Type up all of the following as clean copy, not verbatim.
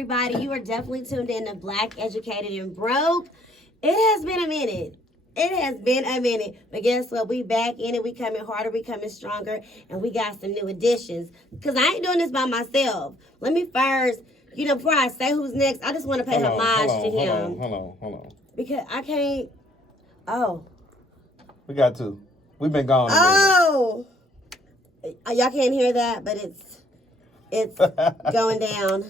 Everybody, you are definitely tuned in to Black, Educated, and Broke. It has been a minute. But guess what? We back in it. We coming harder. We coming stronger. And we got some new additions. Because I ain't doing this by myself. Let me first, before I say who's next, I just want to pay homage to him. Hold on. Because I can't. Oh. We got to. We've been gone. Oh. Y'all can't hear that, but it's going down.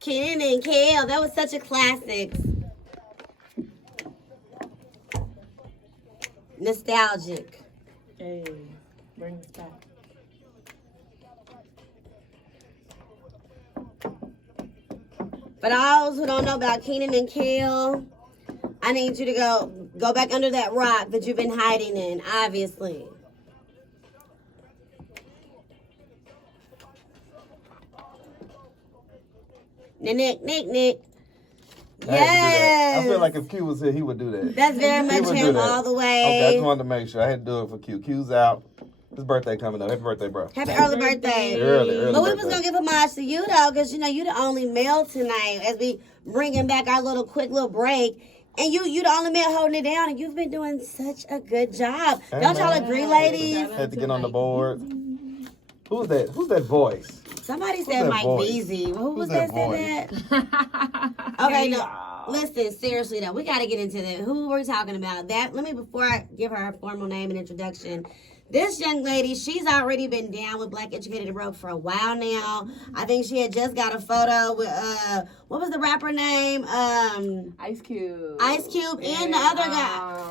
Kenan and Kel, that was such a classic. Nostalgic. Hey, bring us back. For those who don't know about Kenan and Kel, I need you to go back under that rock that you've been hiding in, obviously. Nick. Yes. I feel like if Q was here, he would do that. That's very much him all the way. Okay, I just wanted to make sure. I had to do it for Q. Q's out. His birthday coming up. Happy birthday, bro. Happy early birthday. Early But we was going to give homage to you, though, because, you the only male tonight as we bringing back our quick little break. And you the only man holding it down, and you've been doing such a good job. Don't y'all agree, ladies? Had to get on the board. Who's that? Who's that voice? Somebody said Mike Beasley. Who was that said that? Okay, no. Listen, seriously though, we got to get into that. Who we're talking about? Before I give her a formal name and introduction. This young lady, she's already been down with Black, Educated, and Broke for a while now. I think she had just got a photo with, what was the rapper name? Ice Cube. Ice Cube and the other guy.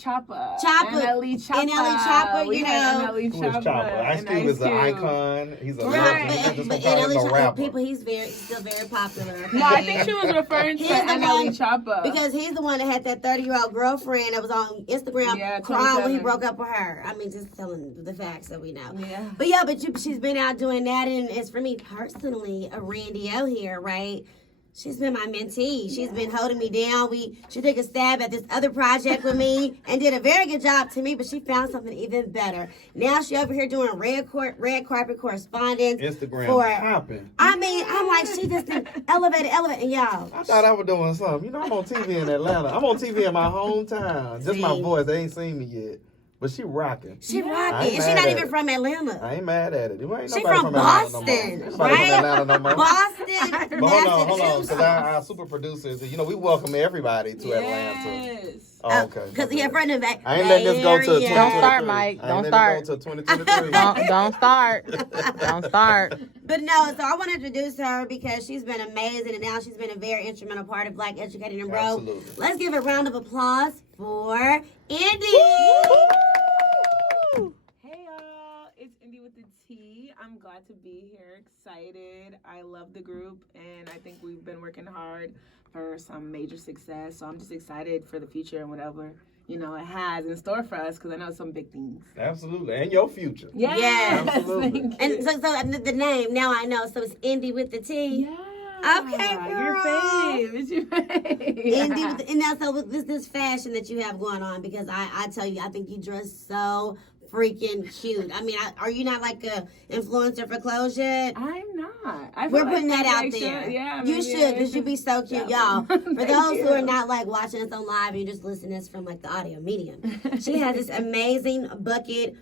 Chopper. NLE Chopper, Who is Chopper? Ice Cube is an icon. He's a legend. But NLE Chopper, people, he's still very popular. Okay? No, I think she was referring to NLE Chopper. Because he's the one that had that 30-year-old girlfriend that was on Instagram crying when he broke up with her. I mean, just telling the facts that we know. Yeah. But she's been out doing that, and as for me personally, a Randy O here, right? She's been my mentee. She's been holding me down. She took a stab at this other project with me and did a very good job to me, but she found something even better. Now she over here doing red carpet correspondence. Instagram popping. I mean, I'm like, she just elevated, and y'all. I thought I was doing something. I'm on TV in Atlanta. I'm on TV in my hometown. Just my voice. They ain't seen me yet. But she rocking. She rocking. And she not even from Atlanta. I ain't mad at it. She from Boston, right? Boston, hold on. Because our super producers, we welcome everybody to Atlanta. Oh, okay. Because he a friend of that. I ain't letting this go to 2023. Don't start, Mike. Don't start. Go to 2023. Don't start. Don't start. But no, so I want to introduce her because she's been amazing, and now she's been a very instrumental part of Black, Educated, and Broke. Absolutely. Let's give a round of applause for Indi. Hey y'all, it's Indi with the T. I'm glad to be here, excited. I love the group, and I think we've been working hard for some major success. So I'm just excited for the future and whatever it has in store for us, because I know some big things. Absolutely, and your future. Yes. Absolutely. And so the name, now I know. So it's Indi with the T. Yeah. Okay, girl. Your fave. It's your fave. Indi with the, and now so with this fashion that you have going on, because I tell you, I think you dress so freaking cute. I mean, are you not like a influencer for clothes yet? I'm not. We're putting that out there. there. Yeah, you should, because you'd be so cute, y'all. For those you. who are not like watching us on live, and you're just listening to us from like the audio medium. She has this amazing bucket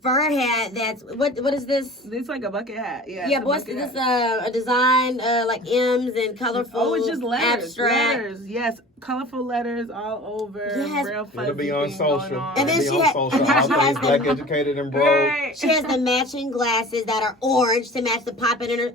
fur hat. That's what is this? It's like a bucket hat. Yeah. Yeah, but what's this? A design like M's and colorful. Oh, it's just letters. Abstract. Letters. Yes, colorful letters all over. Yes. Real fuzzy. It'll be on social. And then she has Black, Educated, and Broke. Right. She has the matching glasses that are orange to match the popping in her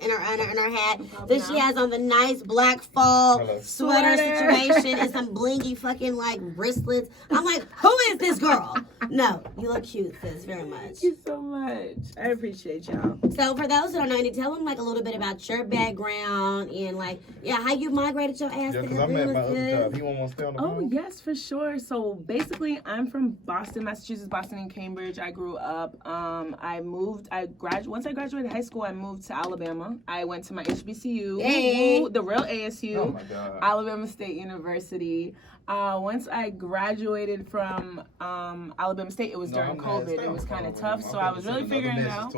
hat. Then she has on the nice black fall sweater situation and some blingy fucking like wristlets. I'm like, who is this girl? No, you look cute, sis. Very very much. Thank you so much. I appreciate y'all. So for those who don't know, Indi, tell them like a little bit about your background and like, how you migrated your ass Yeah, to because I'm at my other Atlanta. job. He won't want to stay on the Oh, phone? yes, for sure. So basically, I'm from Boston, Massachusetts, Boston and Cambridge. I grew up. Once I graduated high school, I moved to Alabama. I went to my HBCU, Hey. the real ASU, Oh, my God. Alabama State University. Once I graduated from Alabama State, it was during COVID. It was kind of tough, so I was really figuring it out.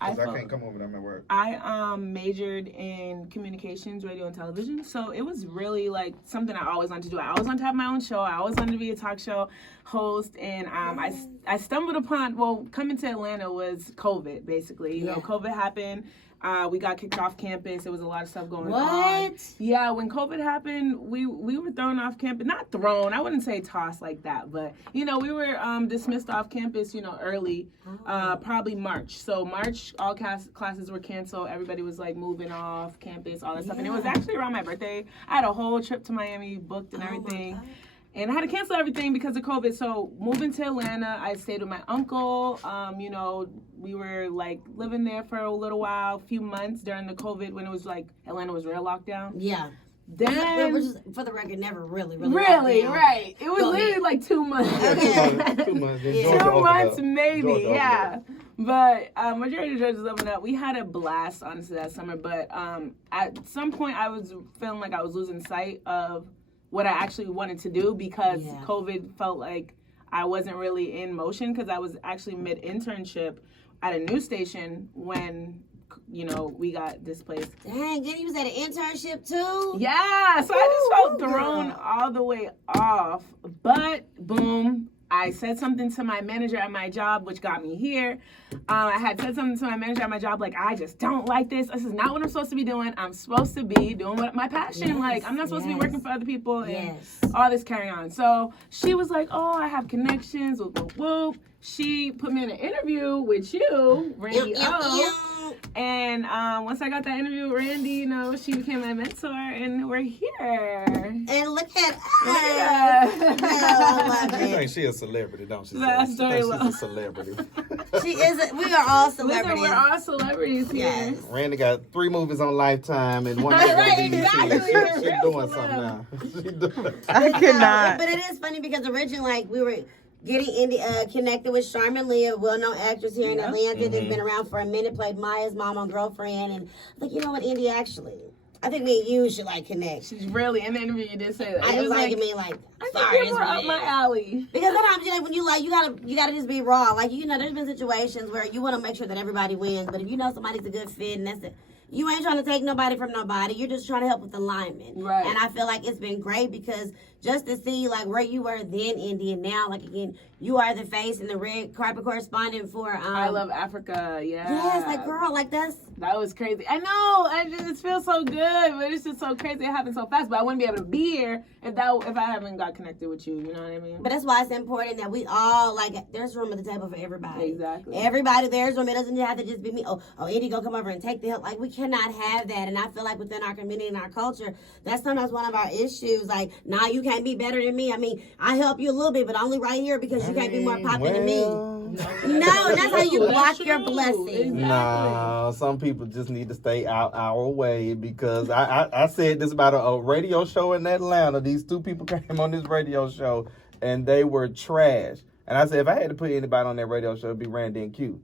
I can't come over there. I'm at work. I majored in communications, radio, and television. So it was really like something I always wanted to do. I always wanted to have my own show. I always wanted to be a talk show host. And I stumbled upon, coming to Atlanta was COVID, basically. You know, COVID happened. We got kicked off campus. There was a lot of stuff going on. What? Yeah, when COVID happened, we were thrown off campus. Not thrown, I wouldn't say tossed like that, but, you know, we were dismissed off campus, early, probably March. So March, all classes were canceled. Everybody was, like, moving off campus, all that stuff. And it was actually around my birthday. I had a whole trip to Miami booked and everything. And I had to cancel everything because of COVID. So moving to Atlanta, I stayed with my uncle. We were like living there for a little while, a few months during the COVID when it was like Atlanta was real lockdown. Yeah. Then, Which is, for the record, never really really, locked down. right. It was literally like 2 months. Okay. 2 months. Yeah. 2 Georgia opened months up. maybe, Georgia opened yeah. up. But majority of judges opened up. We had a blast, honestly, that summer. But at some point, I was feeling like I was losing sight of what I actually wanted to do because COVID felt like I wasn't really in motion because I was actually mid-internship at a news station when, we got displaced. Dang, then you was at an internship too? Yeah, so I just felt thrown all the way off. But, boom, I said something to my manager at my job, which got me here. I had said something to my manager at my job, like, I just don't like this. This is not what I'm supposed to be doing. I'm supposed to be doing what my passion. Yes, like, I'm not supposed to be working for other people and Yes. all this carry on. So she was like, oh, I have connections, whoop, whoop, whoop. She put me in an interview with you, Randy O. And once I got that interview with Randy, she became my mentor, and we're here. And look at us. Yeah. No, I love She it. thinks she a celebrity, don't she? That's She very thinks well. she's a celebrity. We are all Listen, celebrities. we're all celebrities here. Yes. Randy got 3 movies on Lifetime and 1 Right, on BET. exactly. She's doing something now. She doing. I cannot. But it is funny because originally, we were getting Indi connected with Charmin Lee, a well-known actress here in Atlanta that's been around for a minute, played Maya's mom on Girlfriend. And I'm like, you know what, Indi, actually, I think me and you should like connect. She's really in the interview. You did say that. I It was like, like, me like, I sorry, think you're more up my alley. because sometimes when you like, you gotta just be raw. Like there's been situations where you want to make sure that everybody wins, but if you know somebody's a good fit and that's it. You ain't trying to take nobody from nobody. You're just trying to help with alignment. Right. And I feel like it's been great because just to see like where you were then, Indi, and now, like again, you are the face and the red carpet correspondent for I Love Africa. Yeah. Yes, like girl, like that was crazy. I know. It feels so good, but it's just so crazy. It happened so fast. But I wouldn't be able to be here if I haven't got connected with you. You know what I mean? But that's why it's important that we all like. There's room at the table for everybody. Exactly. Everybody, there's room. It doesn't have to just be me. Oh, Indi, go come over and take the help. Like we cannot have that. And I feel like within our community and our culture, that's sometimes one of our issues. Like, nah, you can't be better than me. I mean, I help you a little bit, but only right here because you can't be more popular than me. No, that's how you block your blessings. Nah, some people just need to stay out our way because I said this about a radio show in Atlanta. These 2 people came on this radio show and they were trash. And I said, if I had to put anybody on that radio show, it'd be Randy and Q.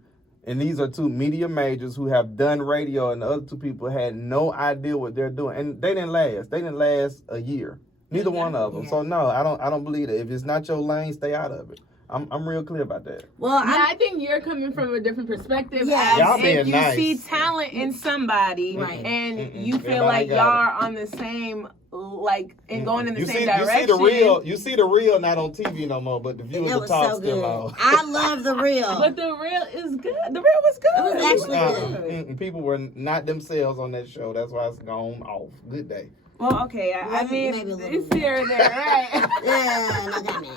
And these are 2 media majors who have done radio, and the other 2 people had no idea what they're doing. And they didn't last. They didn't last a year. Neither one of them. So no, I don't believe it. If it's not your lane, stay out of it. I'm real clear about that. Well, I think you're coming from a different perspective. Yeah. As Y'all if being you nice. see talent in somebody, Right. and you feel Everybody like y'all got are on the same, and going in the you same see, direction. You see the real not on TV no more, but the view of that the was talk so still good. on. I love the real. But the real is good. The real was good. It was actually good. People were not themselves on that show. That's why it's gone off. Good day. Well, okay. I mean, maybe a little it's bit. here and there, right? Yeah, no, that man.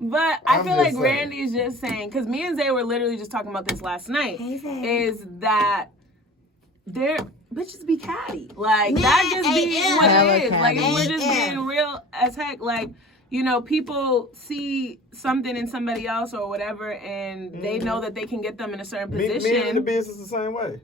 But I I'm feel just like saying. Randy is just saying, because me and Zay were literally just talking about this last night, Hey, Zay. is that bitches be catty. Like, Yeah, that just be AF. what Hella it is. Like, if we're just AF. being real as heck, like, you know, people see something in somebody else or whatever, and they know that they can get them in a certain position. Me in the business the same way.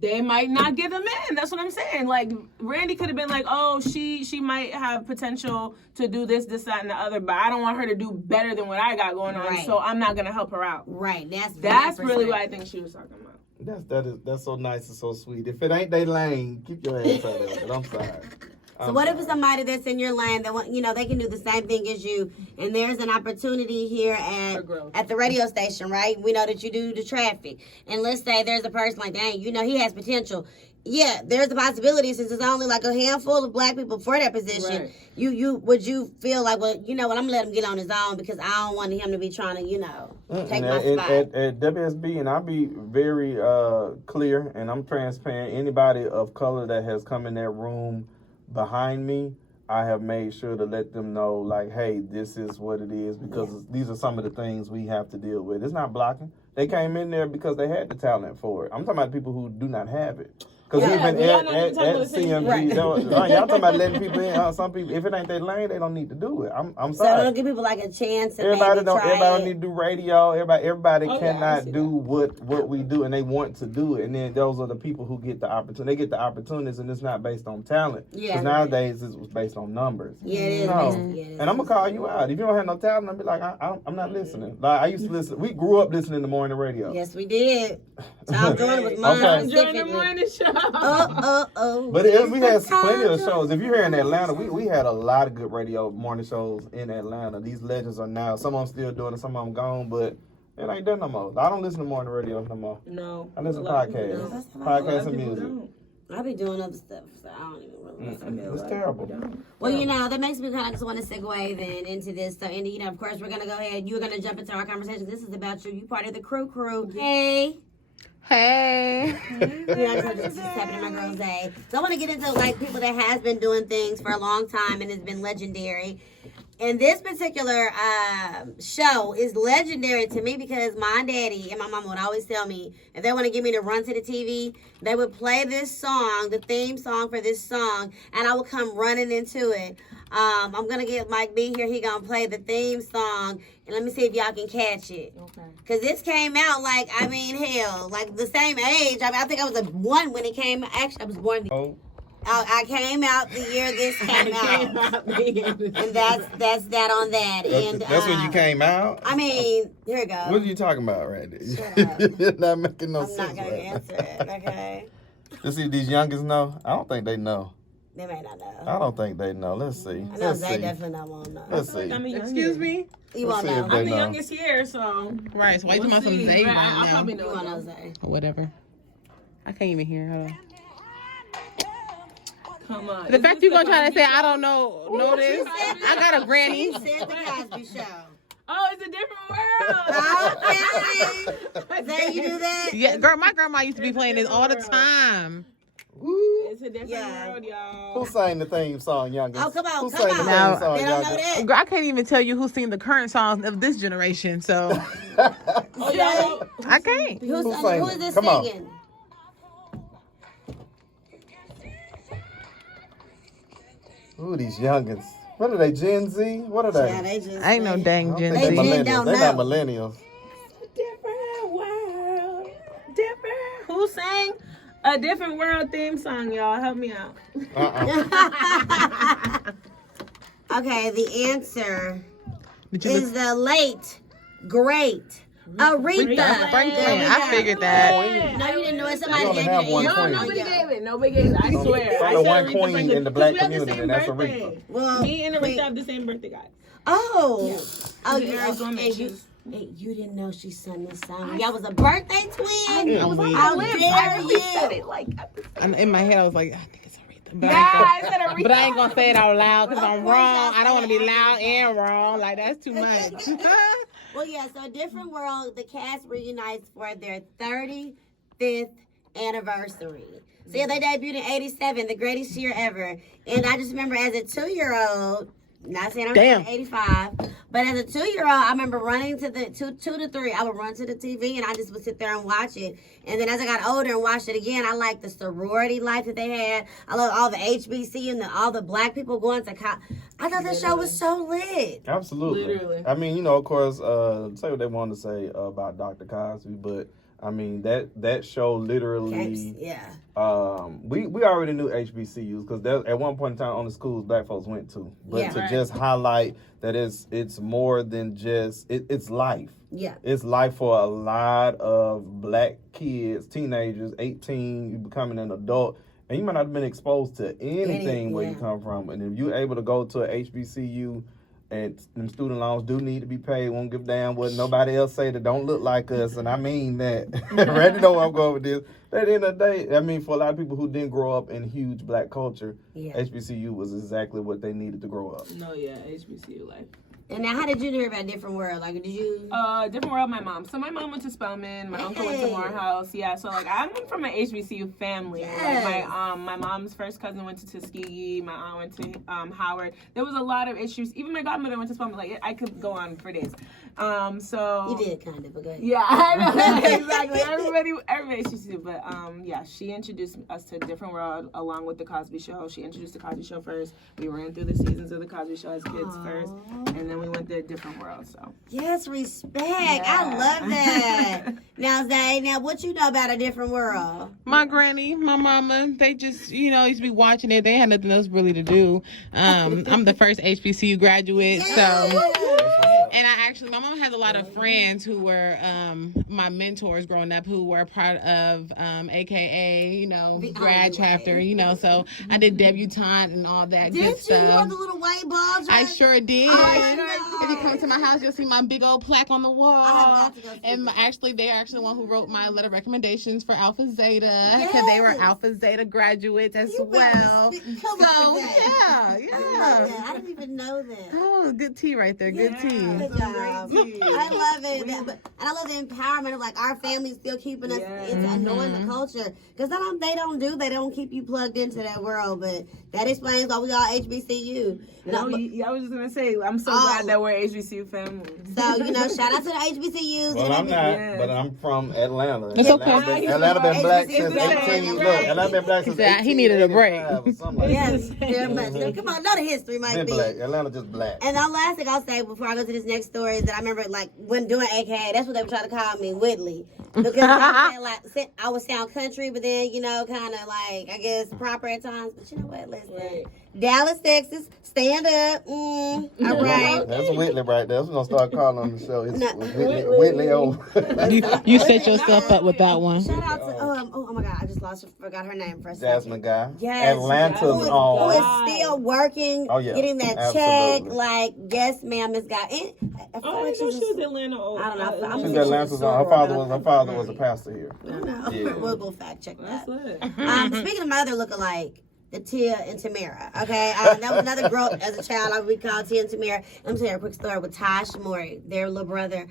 They might not get them in. That's what I'm saying. Like, Randy could have been like, oh, she might have potential to do this, that, and the other, but I don't want her to do better than what I got going on, so I'm not going to help her out. Right. That's really what I think she was talking about. That's so nice and so sweet. If it ain't they lane, keep your ass out of it. I'm sorry. So what if it's somebody that's in your lane that they can do the same thing as you, and there's an opportunity here at the radio station, right? We know that you do the traffic, and let's say there's a person like, dang, he has potential. Yeah, there's a possibility since there's only like a handful of black people for that position. Right. Would you feel like, well, you know what, I'm gonna let him get on his own because I don't want him to be trying to, take my spot. At WSB, and I'll be very clear and I'm transparent. Anybody of color that has come in that room behind me, I have made sure to let them know, like, hey, this is what it is, because these are some of the things we have to deal with. It's not blocking. They came in there because they had the talent for it. I'm talking about people who do not have it. Because even at CMG, y'all talking about letting people in. Some people, if it ain't their lane, they don't need to do it. I'm sorry. So don't give people like a chance. Everybody don't need to do radio. Everybody cannot do what we do, and they want to do it. And then those are the people who get the opportunity. They get the opportunities, and it's not based on talent. Because nowadays it's based on numbers. Yeah, it is. No. And I'm gonna call you out. If you don't have no talent, I'll be like, I'm not listening. Like I used to listen. We grew up listening to morning radio. Yes, we did. Tom Jordan was mine. During the morning show. But we had plenty of shows. If you're here in Atlanta, we had a lot of good radio morning shows in Atlanta. These legends are now, some of them still doing it, some of them gone, but it ain't done no more. I don't listen to morning radio no more. No. I listen to podcasts. Podcasts and music. I be doing other stuff, so I don't even really listen to it. It's terrible. Well, that makes me kind of just want to segue then into this. So, Indi, of course, we're going to go ahead. You're going to jump into our conversation. This is about you. You part of the crew. Hey. Hey. Just happening my girl's day. So I want to get into people that has been doing things for a long time and has been legendary. And this particular show is legendary to me because my daddy and my mama would always tell me if they want to get me to run to the TV, they would play this song, the theme song for this song, and I would come running into it. I'm going to get Mike B here. He going to play the theme song, and let me see if y'all can catch it. Okay. Because this came out like the same age. I think I was one when it came. Actually, I was born. I came out the year this came out. And that's that on that. And that's when you came out? I mean, here we go. What are you talking about right there? Shut up. You're not making no sense. I'm not going to answer it, okay? Let's see if these youngest know. I don't think they know. They may not know. I don't think they know. Let's see. I know they definitely not won't know. Let's see. Excuse me? You won't know. I'm the youngest here, so. Right, so why you talking about some Zay right now? I probably know. You won't know Zay. Or whatever. I can't even hear her. Come on. The fact you gonna try to say I don't know this. I got a granny. She said the Cosby Show. Oh, it's a different world. Okay. Zay, you do that? Yeah, girl, my grandma used to be playing this all the time. It's a different world, y'all. Who sang the theme song, youngest? Oh, come on, Who come sang on. the Now, theme song, they don't know youngest? that. Girl, I can't even tell you who sing the current songs of this generation, so Oh, y'all. I can't. Who is this Come on. singing? Ooh, these youngins. What are they, Gen Z? What are they? Yeah, they just I ain't no dang Gen They Z. millennials. They're not millennials. Different world. Different. Who sang a different world theme song, y'all? Help me out. Okay, the answer is the late, great Aretha. Franklin. I figured that. No, you didn't know it. Somebody You only gave have you one the queen. answer. Nobody gave it. Nobody gave it. I swear. There's I only said one Aretha queen Franklin. in the black Because we have the community, same and that's birthday. Aretha. Well, Me and Aretha have the same birthday, guys. Oh, oh, She's in Arizona. you didn't know she sang this song. Y'all was a birthday twin. I was on How my lips. dare I really you? said it like In my head, I was like, I think it's Aretha. But, I said Aretha. but I ain't gonna say it out loud because I'm Of course wrong. y'all I don't want to say be it. loud and wrong. Like, that's too much. Well, yeah, so Different World, the cast reunites for their 35th anniversary. So, yeah, they debuted in 87, the greatest year ever. And I just remember as a 2-year-old, not saying I'm Damn. 85, But as a 2-year-old, I remember running to the 2 to 3. I would run to the TV and I just would sit there and watch it. And then as I got older and watched it again, I liked the sorority life that they had. I love all the HBC and all the black people going to college. I thought the show was so lit. Absolutely. Literally. I mean, of course, say what they want to say about Dr. Cosby, but I mean that show literally. Yeah. We already knew HBCUs because at one point in time on the schools black folks went to, but to just highlight that it's more than just it's life. Yeah. It's life for a lot of black kids, teenagers, 18, you becoming an adult, and you might not have been exposed to anything where you come from. And if you're able to go to a HBCU, and them student loans do need to be paid, won't give a damn what nobody else say that don't look like us, and I mean that. Randy know where I'm going with this. At the end of the day, I mean, for a lot of people who didn't grow up in huge black culture, HBCU was exactly what they needed to grow up. No, yeah, HBCU life. And now, how did you hear about Different World? Like, did you? Different World, my mom. So my mom went to Spelman. My uncle went to Morehouse. Yeah, so like I'm from an HBCU family. Yes. Like my mom's first cousin went to Tuskegee. My aunt went to Howard. There was a lot of issues. Even my godmother went to Spelman. Like I could go on for days. So You did kind of, okay. yeah, I know exactly. Everybody HBCU, but yeah, she introduced us to Different World along with the Cosby Show. She introduced the Cosby Show first. We ran through the seasons of the Cosby Show as kids first, and then we went to Different World. So yes, respect. Yeah. I love that. Now, Zay, what you know about A Different World? My granny, my mama, they just, used to be watching it. They had nothing else really to do. I'm the first HBCU graduate, so. And my mom has a lot of friends who were my mentors growing up who were part of AKA, grad chapter, so I did debutante and all that good stuff. Did you wear the little white balls? Right? I sure did. If you come to my house, you'll see my big old plaque on the wall. And they're actually the one who wrote my letter of recommendations for Alpha Zeta because they were Alpha Zeta graduates as well. So yeah. I didn't even know that. Oh, good tea right there. Good tea. Good job. I love it. And I love the empowerment of like our family still keeping us into knowing the culture. Because they don't keep you plugged into that world. But that explains why we all HBCU. I was just going to say, I'm so glad that we're HBCU family. So, shout out to the HBCUs. Well, I'm not, but I'm from Atlanta. It's okay. Atlanta been black since 18. Look, Atlanta been black since 18. He needed a break. Yes, very much. Come on, know the history, Mike. Black. Atlanta just black. And the last thing I'll say before I go to this next story is that I remember, like, when doing AKA, that's what they were trying to call me, Whitley. Because I would sound country, but then, kind of like, I guess, proper at times. But you know what? Listen. Right. Dallas, Texas, stand up. All right. That's Whitley right there. That's what I'm going to start calling on the show. It's Whitley over. You set yourself up with that one. Shout out to, oh my God, I just forgot her name for a second. Jasmine Guy. Yes. Atlanta's who is still working, getting that check. Like, yes, ma'am, Miss Guy. I didn't know she was Atlanta. I don't know. She's Atlanta's on. Her father was a pastor here. No. Yeah. We'll fact check that. That's speaking of my other lookalike, the Tia and Tamara. Okay, that was another girl as a child. We called Tia and Tamara. Let me tell you a quick story with Tosh Mowry, their little brother,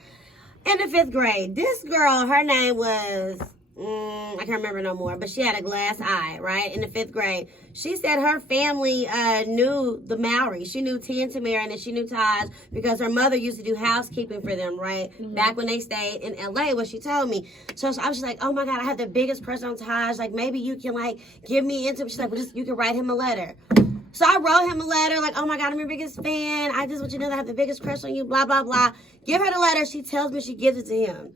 in the 5th grade. This girl, her name was. I can't remember no more, but she had a glass eye, right? In the 5th grade. She said her family knew the Mowry. She knew Tia and Tamara, and then she knew Taj because her mother used to do housekeeping for them, right? Back when they stayed in LA, what she told me. So I was just like, oh my God, I have the biggest crush on Taj. Like, maybe you can, like, give me into it. She's like, well, you can write him a letter. So I wrote him a letter, like, oh my God, I'm your biggest fan. I just want you to know that I have the biggest crush on you, blah, blah, blah. Give her the letter. She tells me she gives it to him.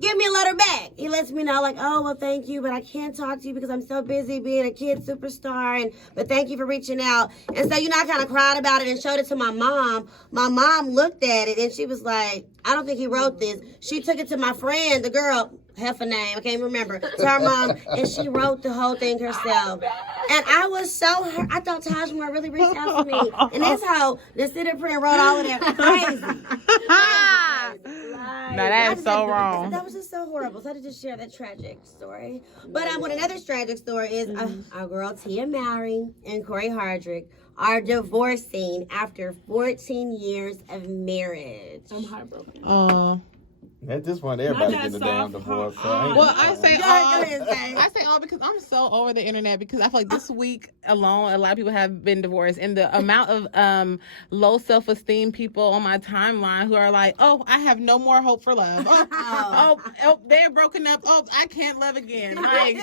Give me a letter back. He lets me know, like, oh, well, thank you, but I can't talk to you because I'm so busy being a kid superstar, but thank you for reaching out. And so, I kind of cried about it and showed it to my mom. My mom looked at it, and she was like, I don't think he wrote this. She took it to my friend, the girl, half a name, I can't remember, to her mom, and she wrote the whole thing herself. And I was so hurt. I thought Taj Moore really reached out to me. And this hoe, the sit-up and wrote all of that crazy. Now that's so wrong. That was just so horrible. So I had to just share that tragic story. But what another tragic story is our girl Tia Mowry and Cory Hardict are divorcing after 14 years of marriage. I'm heartbroken. At this point, everybody Not getting a that damn soft, divorce. So huh? ain't Well, nothing I wrong. say Go all. ahead, Zay. I say all because I'm so over the internet because I feel like this week alone, a lot of people have been divorced, and the amount of low self-esteem people on my timeline who are like, "Oh, I have no more hope for love. Oh, they're broken up. Oh, I can't love again." Like,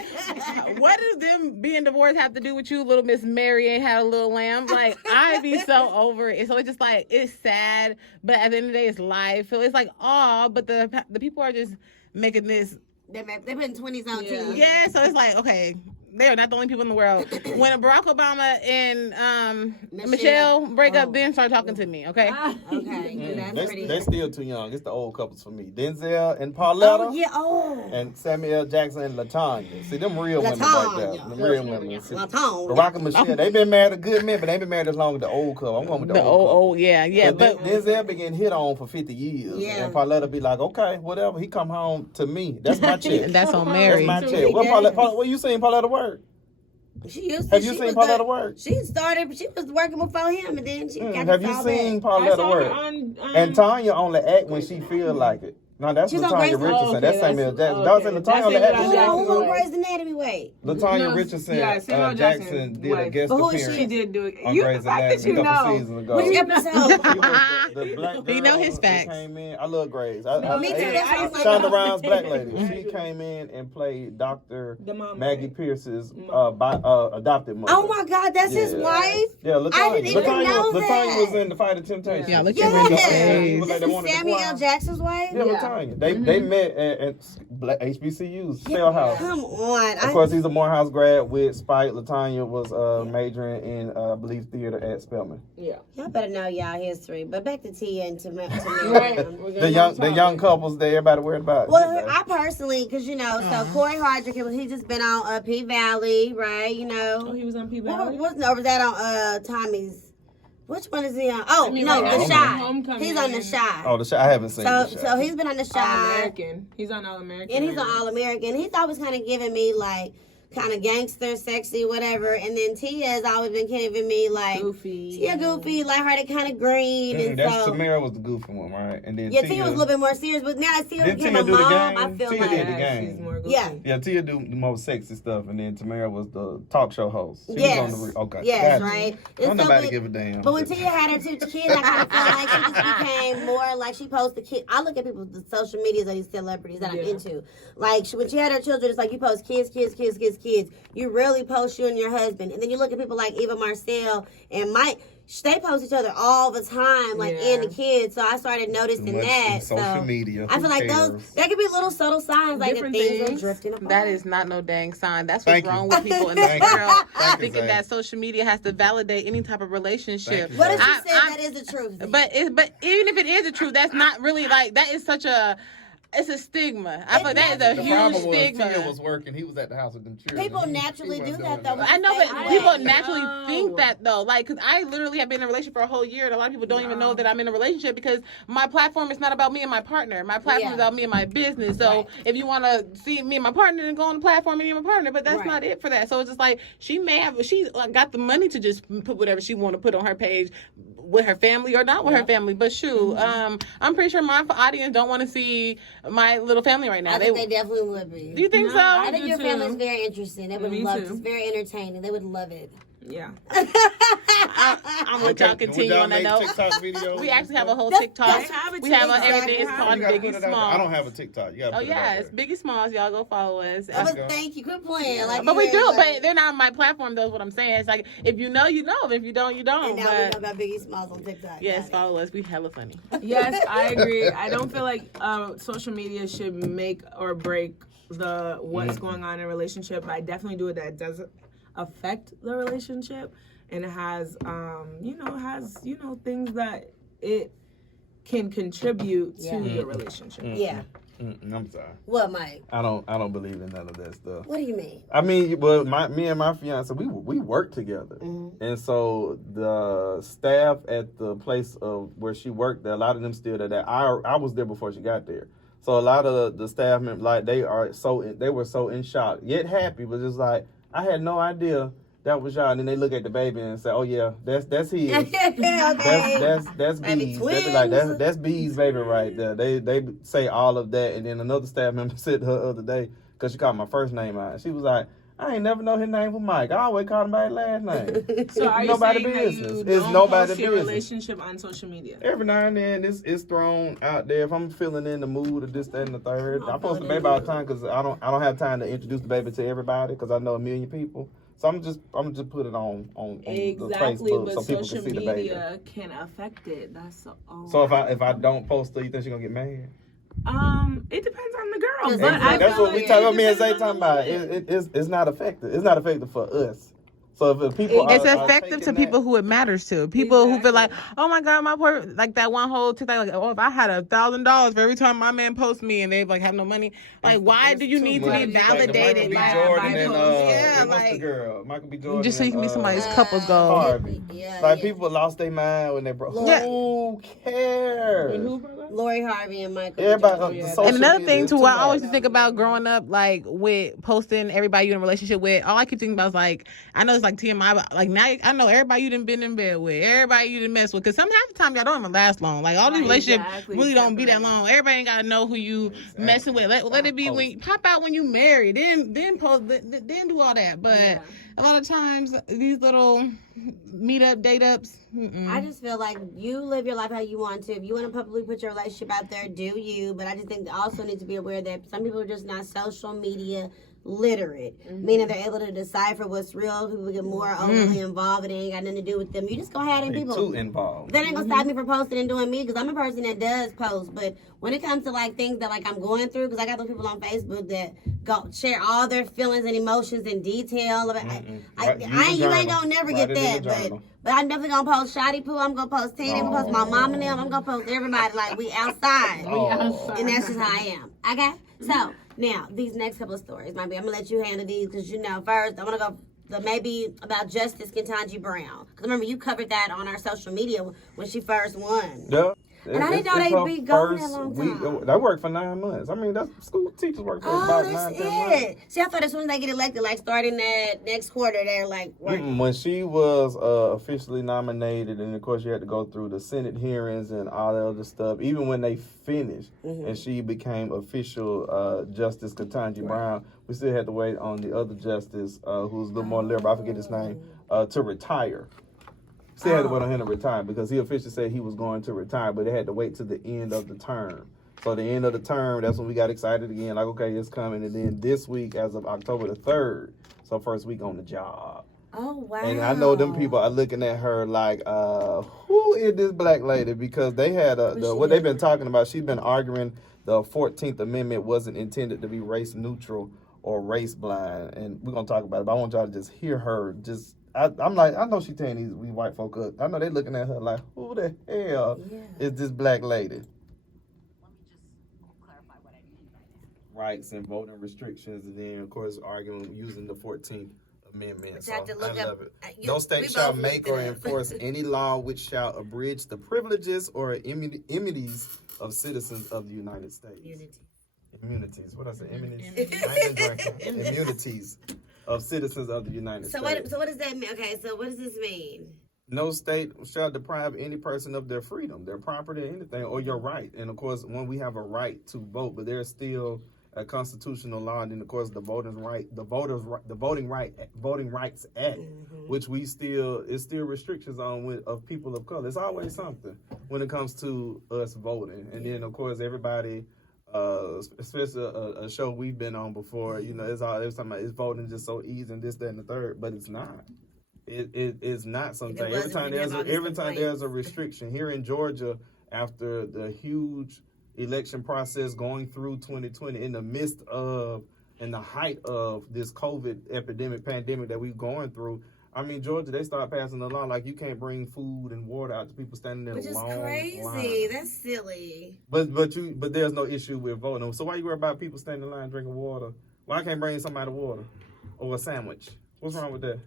what does them being divorced have to do with you, little Miss Mary ain't had a little lamb? Like, I be so over it. So it's just like it's sad, but at the end of the day, it's life. So it's like, but the people are just making this. They're putting 20s on Yeah. TV. Yeah, so it's like, okay, they're not the only people in the world. When Barack Obama and Michelle break up, then start talking to me, okay? Okay, that's pretty. They're still too young. It's the old couples for me. Denzel and Pauletta. Oh, yeah, And Samuel Jackson and LaTanya. See, them real women right there. LaTanya. Them real women. See, LaTanya. Barack and Michelle, they been married a good minute, but they been married as long as the old couple. I'm going with the old couple. Yeah, But but Denzel been getting hit on for 50 years. Yeah. And Pauletta be like, okay, whatever. He come home to me. That's my check. that's on That's Mary. my check. What you seen Pauletta work? She used to. Have you seen Pauletta work? She was working before him, and then she got Have this you all seen back. Pauletta work? And Tanya only act when she feel like it. No, that's She's on LaTanya Grey's- Richardson. okay, That's Samuel that's- Jackson. okay. That was in LaTanya That's only Samuel act. Who's Jackson. on Grey's Anatomy? Wait. LaTanya No, Richardson, yeah, Samuel Jackson Jackson did a wife. guest But who is appearance She did do it. on You, Grey's the fact Anatomy that you a couple know. seasons ago. Which She episode? was the black girl He know his that facts. came in. I love Grey's. Me too, that's why I'm like- Shonda Rhimes' black lady. She came in and played Dr. The mom, Maggie right? Pierce's adopted mother. Oh my God, that's his wife. Yeah, LaTanya. I didn't even know that. LaTanya was in The Fight of Temptation. Yeah, look Yeah, at Rachel's this face. Like they is wanted to Samuel fly. Jackson's wife. Yeah, Yeah. LaTanya. They met at Black HBCU's Spellhouse. Come on. Of course, he's a Morehouse grad with Spike. LaTanya was majoring in, I believe, theater at Spelman. Yeah. Y'all better know y'all history. But back to Tia and to me. Right. The young couples that everybody worried about. Well, I personally, because so Cory Hardict, he just been on P Valley, right? You know. Oh, he was on P What Valley. was that on Tommy's? Which one is he on? Oh, I mean, no, right The now, Shy. Homecoming He's on The and- Shy. Oh, I haven't seen So, the so he's been on The All Shy. American. He's on All American. And he's on right now. All American. He's always kind of giving me like kind of gangster, sexy, whatever. And then Tia has always been giving me like Goofy. Tia goofy, lighthearted, kind of green. And That's so Tamara was the goofy one, right? And then yeah, Tia was a little bit more serious, but now Tia Did became Tia a do the mom. game? I feel Tia like did the Yeah, game. she's more goofy. Yeah. Yeah, Tia do the most sexy stuff, and then Tamara was the talk show host. She Yes. was on the okay. Yes, Gotcha. right. Don't And so, nobody but- give a damn. But when Tia had her two kids, I kind of feel like she just became more like she posts the kid. I look at people, the social medias of these celebrities that I'm Yeah. into. Like when she had her children, it's like you post kids. You rarely post you and your husband. And then you look at people like Eva Marcel and Mike. They post each other all the time, like Yeah. and the kids. So I started noticing Too much that. in social so media. I Who feel like cares? there could be little subtle signs like that Different things are things. drifting apart. That is not no dang sign. That's Thank what's you. wrong with people in this Thank you. world. Thank you, Thinking Zay. that social media has to validate any type of relationship. Thank you, What if Zay. she said that is the truth? But even if it is the truth, that's not really like that is such a. It's a stigma. I feel like that is a The huge problem was stigma. Tia was working. He was at the house with them children. People He naturally do wasn't that, doing though. I know, but Right. people No. naturally think that though. Like, cause I literally have been in a relationship for a whole year, and a lot of people don't even know that I'm in a relationship because my platform is not about me and my partner. My platform is about me and my business. So Right. if you want to see me and my partner, then go on the platform and me and my partner. But that's Right. not it for that. So it's just like she got the money to just put whatever she want to put on her page with her family or not with her family. But shoot, I'm pretty sure my audience don't want to see my little family right now. I think they definitely would be. Do you think No, so? I I think do your too. family is very interesting. They would Me love it. too. It's very entertaining. They would love it. Yeah. I'm gonna Okay, y'all continue would y'all on that make note. TikTok videos We and actually have a stuff? whole That's- TikTok. that's how it We have is. every day. It's Exactly. called You gotta Biggie put it out there. Smalls. I don't have a TikTok. You gotta Oh put it out yeah, there. it's Biggie Smalls. Y'all go follow us. But go. thank you. Quit playing. Like, But we you do. really But like- they're not on my platform. Though is what I'm saying. It's like if you know, you know. If you don't, you don't. And now we know But about Biggie Smalls on TikTok. yes, Got it. follow us. We hella funny. Yes, I agree. I don't feel like social media should make or break what's going on in a relationship. I definitely do it that doesn't affect the relationship, and it has things that it can contribute to the relationship. Yeah. I'm sorry. What, Mike? I don't believe in none of that stuff. What do you mean? I mean, well, me and my fiance, we work together, and so the staff at the place of where she worked, a lot of them still there. I was there before she got there, so a lot of the staff members, like they were so in shock, yet happy, but just like I had no idea that was y'all. And then they look at the baby and say, oh yeah, that's his. Okay. That's Baby B's. They be like, twins. that's B's baby right there. They say all of that. And then another staff member said to her the other day, because she called my first name out, she was like, I ain't never know his name was Mike. I always call him by his last name. So are you Nobody saying business. that you It's don't nobody post your business. relationship on social media? Every now and then, it's thrown out there. If I'm feeling in the mood of this, that, and the third, I post the baby all the time because I don't have time to introduce the baby to everybody because I know a million people. So I'm just put it on Exactly, the Facebook but so people social can see the baby. media can affect it. That's all. So if I don't post her, you think she's gonna get mad? It depends on the girl. Just But I That's feel what we like talk it about. Me and Zay depends talking on about. the It's not effective. It's not effective for us. So if the people It's are effective to taking people that, who it matters to. People who feel like, Exactly. oh my God, my poor, like that one whole TikTok, like, oh, if I had $1,000 for every time my man posts me and they like have no money, like, why do you too need to much. be Like the Michael validated? B. by Jordan and post. Yeah, and what's the like, girl? Michael B. Jordan. just so you can be somebody's couple's goal. Harvey. Yeah, Like yeah. people lost their mind when they broke. Yeah. Who cares? And who brought that? Lori Harvey and Michael. Everybody. Jordan. The And social And another media thing is too, too what I always much. think about growing up, like with posting everybody you in a relationship with, all I keep thinking about is like, I know it's like TMI, but like now I know everybody you done been in bed with, everybody you done messed with, because half the time y'all don't even last long. Like all these Right, relationships exactly, really don't be that temporary. long. Everybody ain't gotta know who you messing with. Let it be when you pop out when you married, then post, then do all that. But Yeah. a lot of times these little date ups. I just feel like you live your life how you want to. If you want to publicly put your relationship out there, do you. But I just think also need to be aware that some people are just not social media literate, meaning they're able to decipher what's real. People get more overly involved. It ain't got nothing to do with them. You just go ahead and people. Too involved. That ain't gonna stop me from posting and doing me because I'm a person that does post. But when it comes to like things that like I'm going through, because I got those people on Facebook that go share all their feelings and emotions in detail. About, you ain't gonna never get that. But I'm definitely gonna post Shoddy Poo. I'm gonna post Tina. I'm gonna post my mom and them. I'm gonna post everybody like we outside. And that's just how I am. Okay? So now these next couple of stories, I'm gonna let you handle these because you know first I wanna go maybe about Justice KetanjI Brown. Because remember, you covered that on our social media when she first won. Yeah. And I didn't know they'd be gone that long time. They worked for 9 months. I mean, that's school teachers work for about 9-10 months. See, I thought as soon as they get elected, like starting that next quarter, they're like working. When she was officially nominated, and of course you had to go through the Senate hearings and all that other stuff. Even when they finished and she became official Justice KetanjI Brown, we still had to wait on the other justice who's a little more liberal. I forget his name to retire. Still had to wait on him to retire because he officially said he was going to retire, but they had to wait to the end of the term. So the end of the term, that's when we got excited again. Like, okay, it's coming. And then this week, as of October the 3rd, so first week on the job. Oh, wow. And I know them people are looking at her like, who is this black lady? Because they had what they've been talking about. She's been arguing the 14th Amendment wasn't intended to be race neutral or race blind. And we're going to talk about it, but I want y'all to just hear her just. I'm like, I know she's telling these white folk up. I know they looking at her like, who the hell is this black lady? Let me just clarify what I mean by that. Rights and voting restrictions, and then, of course, arguing using the 14th Amendment. So, I love it. No state shall make or enforce any law which shall abridge the privileges or immunities of citizens of the United States. Immunities. What I say? Immunities? I ain't drinking. Immunities of citizens of the United States. So what does that mean? Okay, so what does this mean? No state shall deprive any person of their freedom, their property, anything, or your right. And of course, when we have a right to vote, but there's still a constitutional law, and then of course the Voting Rights Act, which it's still restrictions on of people of color. It's always something when it comes to us voting, and then of course everybody. Especially a show we've been on before, you know, it's talking about it's voting just so easy and this, that, and the third, but it's not. It is not sometimes. Every time there's a restriction here in Georgia, after the huge election process going through 2020, in the midst of and the height of this COVID pandemic that we're going through. I mean, Georgia, they start passing a law like you can't bring food and water out to people standing there. Which is crazy. Line. That's silly. But there's no issue with voting. So why you worry about people standing in line drinking water? Why I can't bring somebody water or a sandwich? What's wrong with that?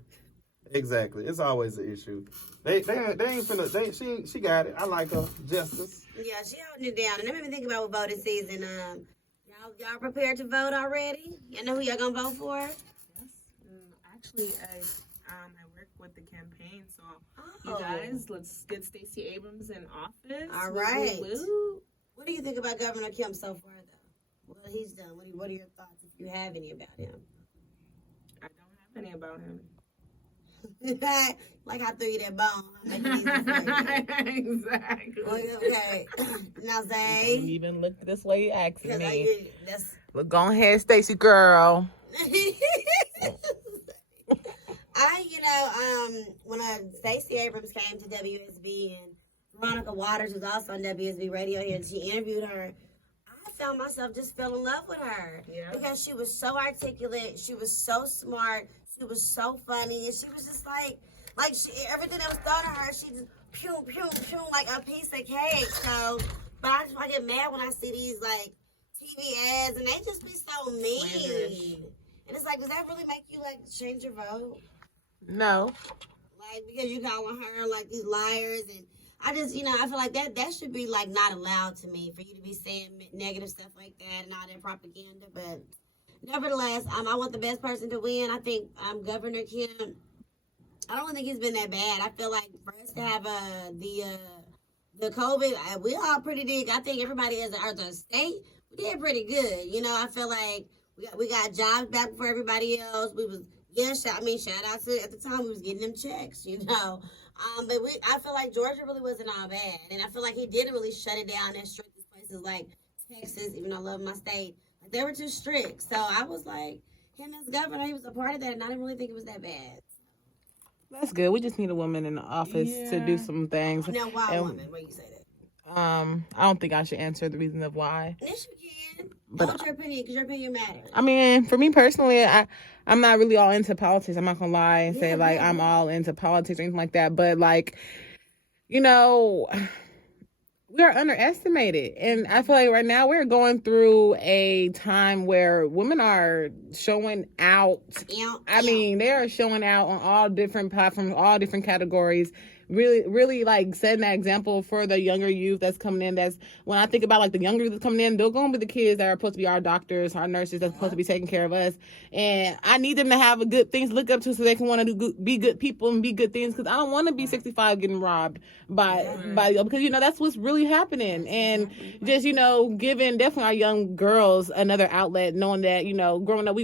Exactly. It's always an issue. They ain't finna. She got it. I like her. Justice. Yeah, she holding it down. And let me think about what voting season. Y'all prepared to vote already? Y'all know who y'all gonna vote for? Yes. Actually, I work with the campaign, so you guys, let's get Stacey Abrams in office. All right. Woo. What do you think about Governor Kemp so far, though? What he's done? What are your thoughts, if you have any about him? I don't have any about him. Like I threw you that bone. Huh? Exactly. Okay. Now, Zay. You even look this way asking me. That's... Look, go ahead, Stacey girl. When Stacey Abrams came to WSB and Veronica Waters was also on WSB Radio here and she interviewed her, I found myself just fell in love with her. Yeah. Because she was so articulate, she was so smart, she was so funny, and she was just everything that was thrown at her, she just pew, pew, pew, like a piece of cake. So, but I get mad when I see these, like, TV ads, and they just be so mean. Slanderish. And it's like, does that really make you, like, change your vote? No. Like, because you calling her, like, these liars, and I just, I feel like that should be, like, not allowed to me, for you to be saying negative stuff like that and all that propaganda, but nevertheless, I want the best person to win. I think Governor Kemp, I don't think he's been that bad. I feel like for us to have the COVID, we all pretty big. I think everybody as a state, we did pretty good. I feel like we got jobs back for everybody else. We was shout out to, at the time we was getting them checks. But I feel like Georgia really wasn't all bad, and I feel like he didn't really shut it down as strict as places like Texas. Even though I love my state, they were too strict. So I was like, him as governor, he was a part of that, and I didn't really think it was that bad. That's good. We just need a woman in the office to do some things. Now, why woman? Why you say that? I don't think I should answer the reason of why. Yes, you can. But What's your opinion? Because your opinion matters. I mean, for me personally, I'm not really all into politics. I'm not gonna lie and say I'm all into politics or anything like that. But we are underestimated, and I feel like right now we're going through a time where women are showing out. I mean, they are showing out on all different platforms, all different categories. Really like setting that example for the younger youth that's coming in. That's when I think about like the younger youth that's coming in, they're going to be the kids that are supposed to be our doctors, our nurses that's supposed to be taking care of us. And I need them to have a good things to look up to so they can want to be good people and be good things. Because I don't want to be 65 getting robbed by because that's what's really happening. And just giving definitely our young girls another outlet, knowing that growing up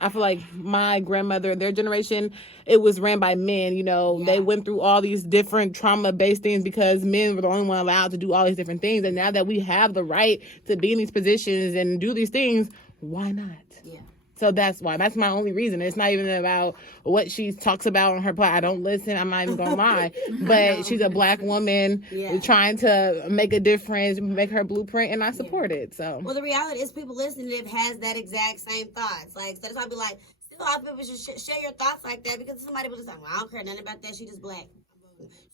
I feel like my grandmother, their generation, it was ran by men. They went through all these different trauma-based things because men were the only one allowed to do all these different things. And now that we have the right to be in these positions and do these things, why not? Yeah. So that's why. That's my only reason. It's not even about what she talks about on her platform. I don't listen. I'm not even going to lie. But she's a black woman trying to make a difference, make her blueprint, and I support it. So. Well, the reality is people listening to it has that exact same thoughts. Like, so that's why I be like, still, all people should share your thoughts like that, because somebody will just like, well, I don't care nothing about that. She just black.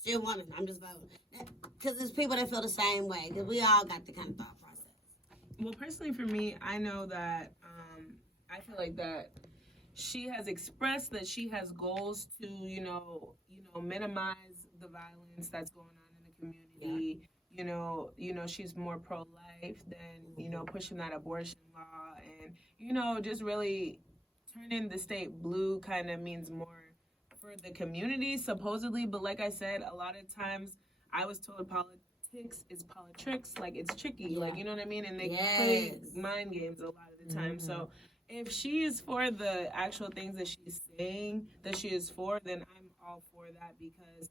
She a woman. I'm just voting. Because there's people that feel the same way. Because we all got the kind of thought process. Well, personally for me, I know that I feel like that she has expressed that she has goals to, minimize the violence that's going on in the community. Yeah. She's more pro-life than, pushing that abortion law. And, just really turning the state blue kind of means more for the community, supposedly. But like I said, a lot of times I was told politics is politics. Like, it's tricky. Yeah. Like, you know what I mean? And they play mind games a lot of the time. Mm-hmm. So if she is for the actual things that she's saying that she is for, then I'm all for that, because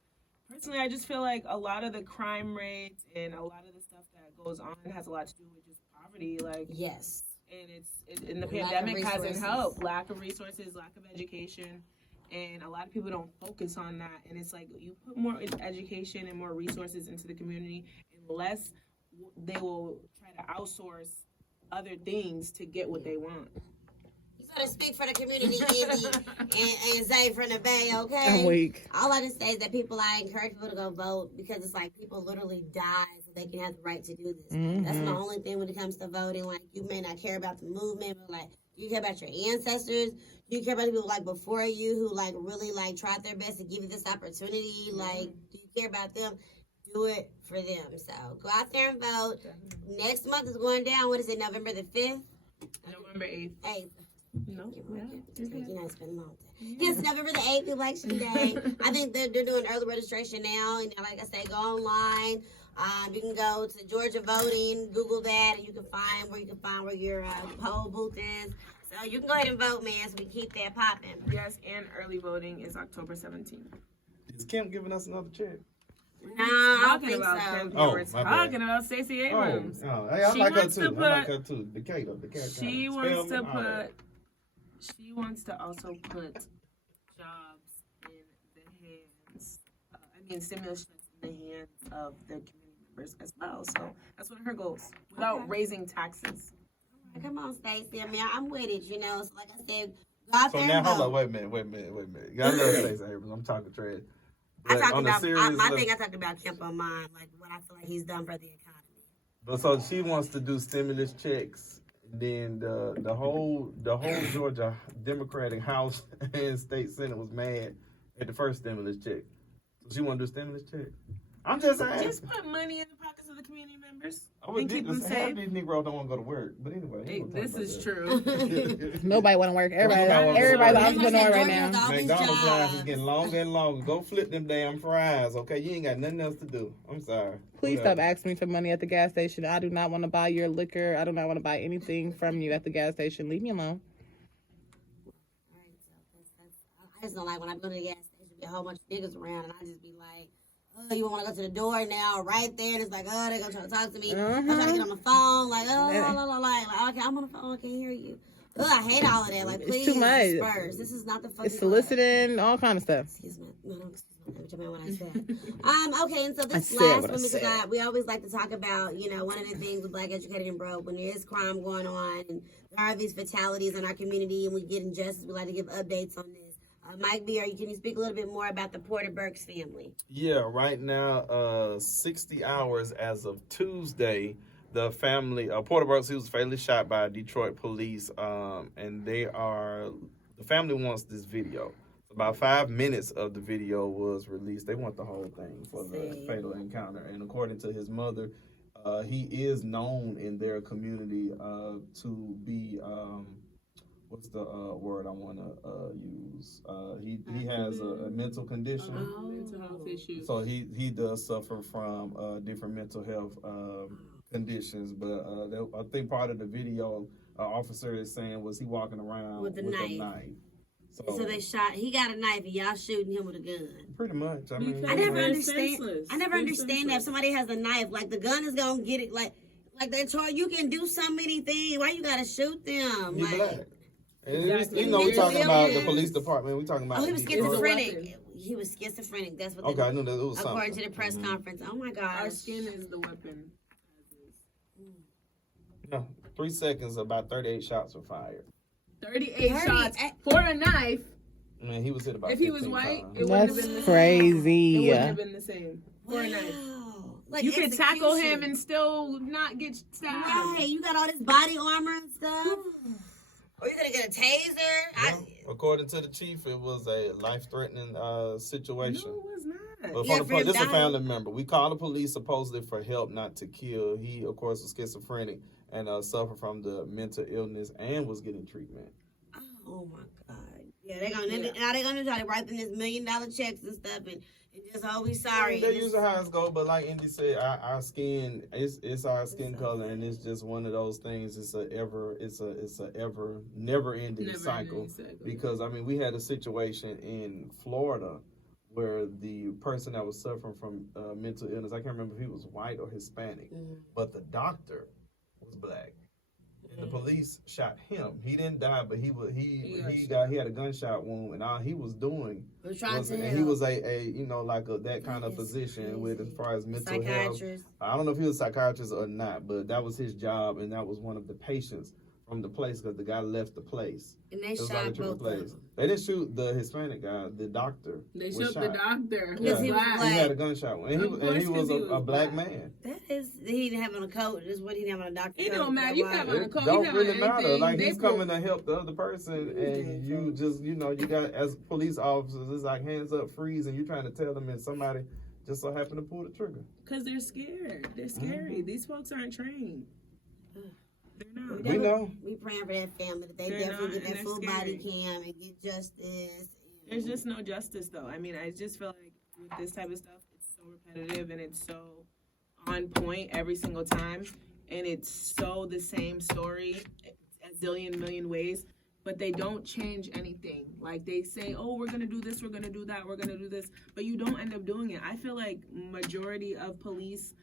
personally I just feel like a lot of the crime rates and a lot of the stuff that goes on has a lot to do with just poverty. Like, yes. And the pandemic hasn't helped. Lack of resources, lack of education. And a lot of people don't focus on that. And it's like, you put more education and more resources into the community, unless they will try to outsource other things to get what they want. You gotta speak for the community, Indi, and Zay from the Bay, okay? I'm weak. All I just say is that I encourage people to go vote, because it's like people literally die so they can have the right to do this. Mm-hmm. That's the only thing when it comes to voting. Like, you may not care about the movement, but like, you care about your ancestors. You care about the people like before you who like really like tried their best to give you this opportunity. Like, do you care about them? Do it for them. So go out there and vote. Next month is going down. What is it? November the 5th? November 8th. 8th. No. It's been a long time. Yes, November the 8th, Election Day. I think they're doing early registration now. And like I say, go online. You can go to Georgia Voting, Google that, and you can find where your poll booth is. So you can go ahead and vote, man, so we keep that popping. Yes, and early voting is October 17th. Is Kim giving us another check? No, I don't think so. We're talking about Stacey Abrams. Oh, hey, I She like her wants too. to I like her too. Decatur. She wants to put. She wants to also put jobs in the hands. Stimulus checks in the hands of the community members as well. So that's one of her goals, without raising taxes. Come on, Stacey. I mean, I'm with it, you know. So like I said, go out there So now, and hold vote. on. Wait a minute. I love Stacey Abrams. I'm talking trash. I But talked on a about serious my level- thing. I talked about Kemp on mine, like what I feel like he's done for the economy. But so she wants to do stimulus checks. Then the whole Georgia Democratic House and State Senate was mad at the first stimulus check. So she want to do stimulus check. I'm just saying. Just put money in the pockets of the community members I would and keep them half safe. these Negroes don't want to go to work. But anyway, Hey, we'll talk this about is that. true. Nobody want to work. Everybody's Everybody's entrepreneur right Georgia's now. all these McDonald's lines is jobs. getting longer and longer. Go flip them damn fries, okay? You ain't got nothing else to do. I'm sorry. Please Whatever. stop asking me for money at the gas station. I do not want to buy your liquor. I do not want to buy anything from you at the gas station. Leave me alone. All right, so I just don't like when I go to the gas station, be a whole bunch of niggas around, and I just be like, oh, you want to go to the door now, right there, and it's like, oh, they're gonna try to talk to me. I'm trying to get on the phone, like, okay, I'm on the phone, I can't hear you. Oh, I hate all of that. Like, It's please, too much. disperse. This is not the fucking. It's soliciting, all kind of stuff. Excuse me. No, excuse me. What you meant what I said. Okay, and so I this said last what I one, said. because we always like to talk about, you know, one of the things with Black Educated and Broke, when there is crime going on and there are these fatalities in our community and we get injustice, we like to give updates on this. Mike B, can you speak a little bit more about the Porter Burks family? Yeah, right Mm-hmm. now, 60 hours as of Tuesday, the family, Porter Burks, he was fatally shot by Detroit police, and the family wants this video. About 5 minutes of the video was released. They want the whole thing for the fatal encounter. And according to his mother, he is known in their community to be, what's the word I want to use? He has a mental condition. Mental health issues. So he does suffer from different mental health conditions. But I think part of the video officer is saying was he walking around With a knife. So they shot. He got a knife, and y'all shooting him with a gun. pretty much. I mean, I never They're understand. senseless. I never They're understand that if senseless. somebody has a knife, like the gun is gonna get it. Like they told you can do so many things. Why you gotta shoot them? he Like, black. And Exactly. you know, we talking about the Yeah. police department. We talking about. oh, he was Detroit. schizophrenic. He was schizophrenic. That's what. Okay, I knew that it was something. According to the press conference. Oh my gosh. Our skin is the weapon. No, 3 seconds. About 38 shots were fired. 38 30. shots for a knife. Man, he was hit about. If he was 15 white, times. it wouldn't have That's been the crazy. Same. It wouldn't have been the same. For a knife. Wow. Like You could tackle execution. him and still not get stabbed. Right, you got all this body armor and stuff. Or you gonna get a taser. Yeah. According to the chief, it was a life-threatening situation. No, it was not. But Yeah, from for him this is a dying. family member. We called the police supposedly for help not to kill. He, of course, was schizophrenic and suffered from the mental illness and was getting treatment. Oh my God. Yeah, they're gonna try to write them this $1 million checks and stuff and just we sorry. That's usually how it goes, but like Indi said, our skin, it's our skin color, and it's just one of those things. It's a ever never ending cycle. Because I mean, we had a situation in Florida where the person that was suffering from mental illness, I can't remember if he was white or Hispanic, but the doctor was black. And the police shot him. He didn't die, but he had a gunshot wound, and all he was doing We're trying was, to and help. he was a you know, like that kind of That is physician with as crazy. far as mental health. Psychiatrist. I don't know if he was a psychiatrist or not, but that was his job, and that was one of the patients from the place because the guy left the place. And they It was shot like a treatment both of place. them. They didn't shoot the Hispanic guy. The doctor. They was shot the doctor. Because he was He black. had a gunshot wound, and Of he course, was 'cause he a was black black. man. That is, he didn't have on a coat. This is what he didn't have on a doctor. It coat. don't matter. You That's have why. on a coat. Don't You have really on matter. anything. Like They he's pull- coming to help the other person, and you just, you know, you got as police officers, it's like hands up, freeze, and you trying to tell them, and somebody just so happened to pull the trigger. Because they're scared. They're scary. These folks aren't trained. They're not. We know. We praying for that family that they They're definitely not, get that and full they're body scary. cam and get justice. There's just no justice, though. I mean, I just feel like with this type of stuff, it's so repetitive and it's so on point every single time, and it's so the same story a zillion million ways, but they don't change anything. Like, they say, oh, we're gonna do this, we're gonna do that, we're gonna do this, but you don't end up doing it. I feel like majority of police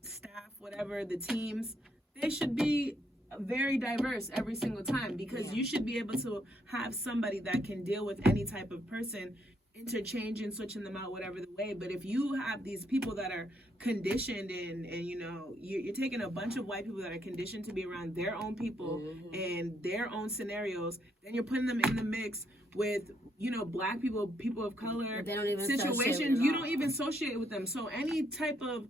staff, whatever, the teams, they should be very diverse every single time, because you should be able to have somebody that can deal with any type of person, interchanging, switching them out, whatever the way. But if you have these people that are conditioned and you know, you're taking a bunch of white people that are conditioned to be around their own people and their own scenarios, then you're putting them in the mix with, you know, black people, people of color, They don't even situations, you don't even associate with them. So any type of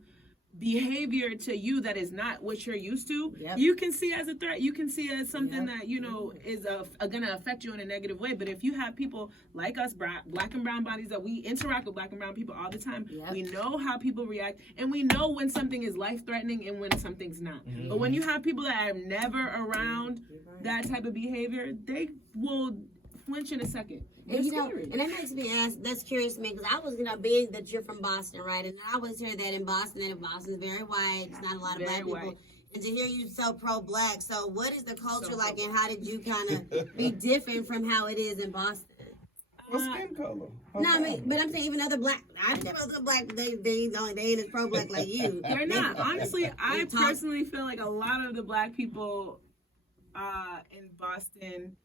behavior to you that is not what you're used to, you can see as a threat, you can see as something that, you know, is gonna affect you in a negative way. But if you have people like us, black and brown bodies, that we interact with black and brown people all the time, we know how people react, and we know when something is life-threatening and when something's not. But when you have people that are never around that type of behavior, they will flinch in a second. And, you know, and that makes me ask, that's curious to me, because I was, you know, big that you're from Boston, right? And I always hear that in Boston, that Boston's very white, it's not a lot of black people. And to hear you so pro-black, so what is the culture like, and how did you kind of be different from how it is in Boston? What skin color? No, I mean, but I'm saying even other black, I never was a black, they ain't as pro-black like you. They're not. Honestly, I personally feel like a lot of the black people in Boston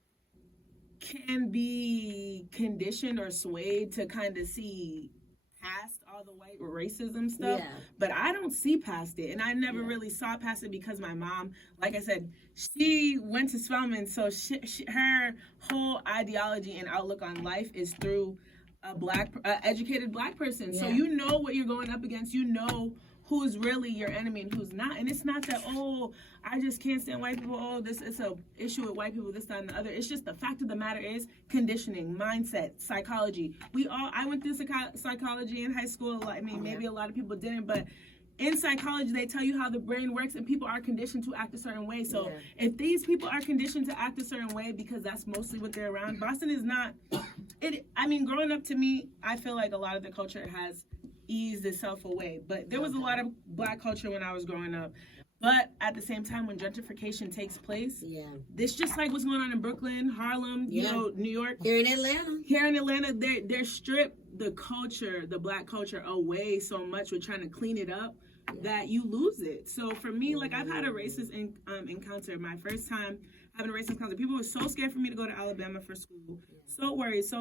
can be conditioned or swayed to kind of see past all the white racism stuff, but I don't see past it, and I never really saw past it because my mom, like I said, she went to Spelman, so her whole ideology and outlook on life is through a black, educated black person. So you know what you're going up against, you know who's really your enemy and who's not. And it's not that, oh, I just can't stand white people, oh, this is a issue with white people, this, that, and the other. It's just the fact of the matter is conditioning, mindset, psychology. I went through psychology in high school. I mean, maybe a lot of people didn't, but in psychology, they tell you how the brain works, and people are conditioned to act a certain way. So if these people are conditioned to act a certain way because that's mostly what they're around, Boston is not, I mean, growing up, to me, I feel like a lot of the culture has eased itself away, but there was a lot of black culture when I was growing up. But at the same time, when gentrification takes place, this just like what's going on in Brooklyn, Harlem, you know, New York. Here in Atlanta, they're stripped the culture, the black culture, away so much with trying to clean it up that you lose it. So for me, like, I've had a racist encounter. My first time having a racist encounter, people were so scared for me to go to Alabama for school. So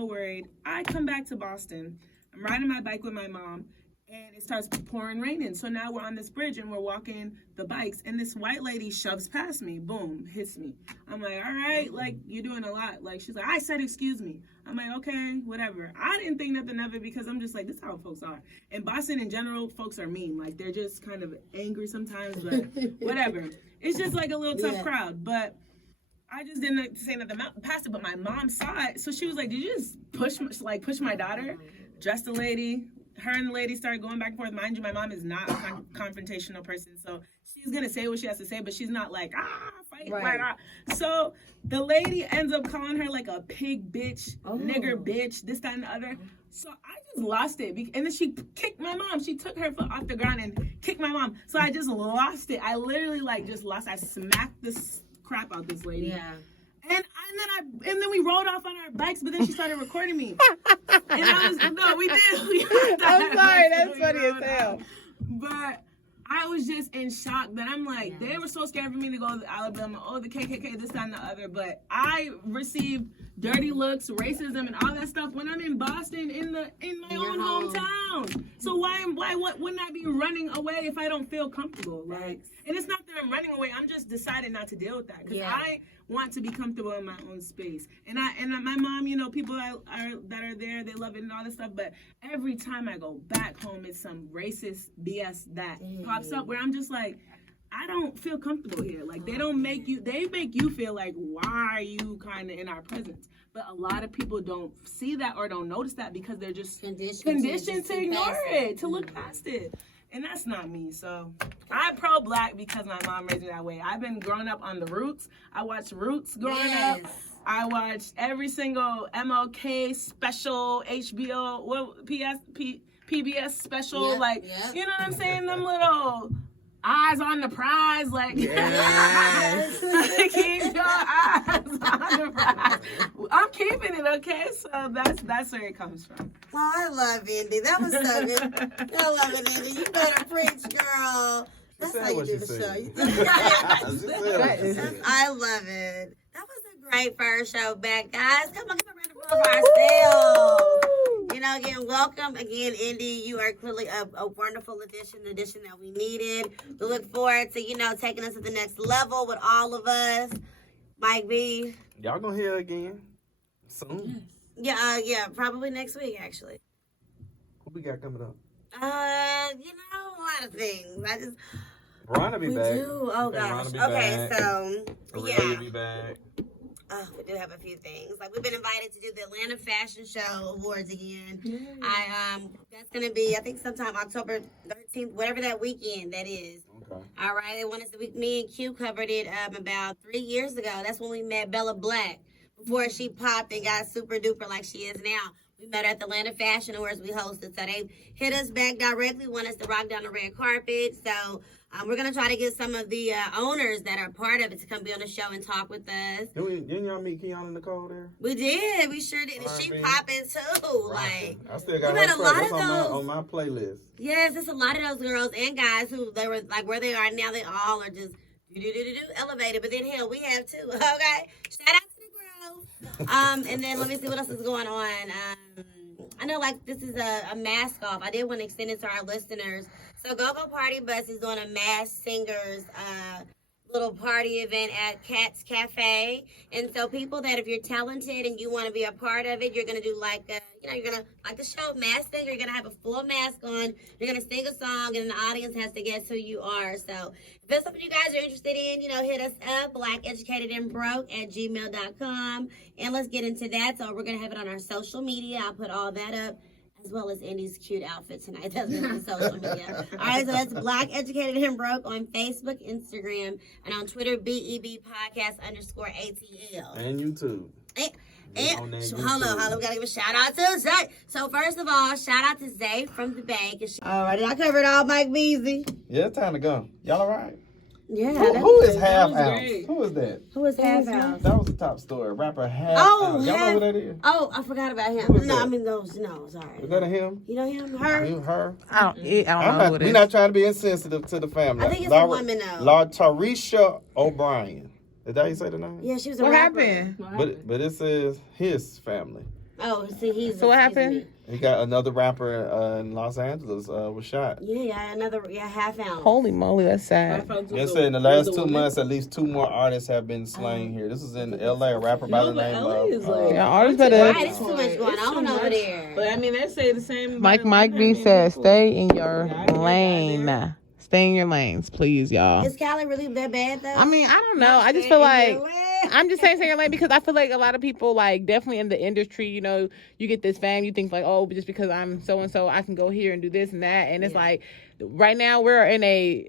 worried. I come back to Boston. I'm riding my bike with my mom, and it starts pouring raining. So now we're on this bridge and we're walking the bikes, and this white lady shoves past me, boom, hits me. I'm like, all right, like, you're doing a lot. Like, she's like, I said, excuse me. I'm like, okay, whatever. I didn't think nothing of it because I'm just like, this is how folks are. In Boston in general, folks are mean. Like, they're just kind of angry sometimes, but whatever. It's just like a little tough crowd. But I just didn't say nothing past it, but my mom saw it. So she was like, did you just push my daughter? Dressed the lady. Her and the lady started going back and forth. Mind you, my mom is not a confrontational person, so she's gonna say what she has to say, but she's not like, fight, like, So the lady ends up calling her like a pig bitch, nigger bitch, this, that, and the other. So I just lost it, and then she kicked my mom. She took her foot off the ground and kicked my mom. So I just lost it. I literally just lost. I smacked this crap out this lady. Yeah. And then we rode off on our bikes, but then she started recording me. And we did. I'm sorry, that's funny as hell. But I was just in shock that I'm like, they were so scared for me to go to Alabama, the KKK, this, that, and the other. But I received dirty looks, racism, and all that stuff when I'm in Boston, in my own hometown. So what wouldn't I be running away if I don't feel comfortable? Like, and it's not that I'm running away. I'm just deciding not to deal with that because I want to be comfortable in my own space. And my mom, you know, people that are there, they love it and all this stuff. But every time I go back home, it's some racist BS that pops up where I'm just like, I don't feel comfortable here. Like, they make you feel like, why are you kind of in our presence? But a lot of people don't see that or don't notice that because they're just conditioned to ignore it, to look past it. And that's not me. So I'm pro-black because my mom raised me that way. I've been growing up on the Roots. I watched Roots growing up. I watched every single MLK special, HBO, PBS special. You know what I'm saying? Them little eyes on the prize, like Yes. keep your eyes on the prize. I'm keeping it, okay? So that's where it comes from. Oh, I love Indi. That was so good. I love it, Indi. You better preach, girl. That's how you do the show. I love it. That was a great first show back, guys. Come on, give a round of applause for ourselves. You know, again, welcome again, Indi. You are clearly a wonderful addition, the addition that we needed. We look forward to, you know, taking us to the next level with all of us. Mike B. Y'all gonna hear again soon. Yeah, probably next week, actually. What we got coming up? You know, a lot of things. Rhonda be We back. do. Oh Okay, gosh. Rhonda be Okay, back. so Aurelia be back. we do have a few things. Like we've been invited to do the Atlanta Fashion Show Awards again. That's gonna be I think sometime October 13th, whatever that weekend that is. Okay. All right. They wanted to. Me and Q covered it about 3 years ago. That's when we met Bella Black before she popped and got super duper like she is now. We met her at the Atlanta Fashion Awards we hosted. So they hit us back directly, want us to rock down the red carpet. So we're going to try to get some of the owners that are part of it to come be on the show and talk with us. Didn't y'all meet Keon and Nicole there? We did. We sure did. And she popping too. Like, I still got we met her a lot That's of those. on my playlist. Yes, there's a lot of those girls and guys who they were like where they are now. They all are just elevated. But then hell, we have too. Okay, shout out to the girls. And then let me see what else is going on. I know like this is a mask off. I did want to extend it to our listeners. So Go Party Bus is doing a Masked Singers little party event at Cat's Cafe. And so people that if you're talented and you want to be a part of it, you're going to do like, you're going to, like the show Masked Singer, you're going to have a full mask on. You're going to sing a song and the audience has to guess who you are. So if that's something you guys are interested in, hit us up, blackeducatedandbroke@gmail.com. And let's get into that. So we're going to have it on our social media. I'll put all that up. As well as Indi's cute outfit tonight. That's on social media. All right, so that's Black Educated and Broke on Facebook, Instagram, and on Twitter, BEB Podcast _ATL. And YouTube. And hold on, we gotta give a shout out to Zay. So first of all, shout out to Zay from the bank. All right, I covered all Mike Beasley. Yeah, it's time to go. Y'all all right? Yeah. Who is Half Ounce? Who is that? Who is Half Ounce? That was the top story. Rapper Half Ounce. Y'all know who that is? Oh, I forgot about him. Who is No, that? I mean those. No, sorry. Is that a him? You know him? Her? Her? I don't know who it is. We're not trying to be insensitive to the family. I think it's a woman though. Tarisha O'Brien. Is that how you say the name? Yeah, she was a What rapper. happened? But it says his family. Oh, see, he's. So what happened? He got another rapper in Los Angeles was shot. Yeah, Half Ounce. Holy moly, that's sad. They said in the last 2 months, at least 2 more artists have been slain here. This is in L.A. A rapper by the name of. Yeah, artists better. Right, there's too much going on over there. But I mean, they say the same. Mike B said, stay in your lane. Stay in your lanes, please, y'all. Is Cali really that bad though? I mean, I don't know. I just feel like I'm just saying stay in your lane because I feel like a lot of people, like definitely in the industry, you get this fame, you think like, oh, just because I'm so and so, I can go here and do this and that, and it's like right now we're in a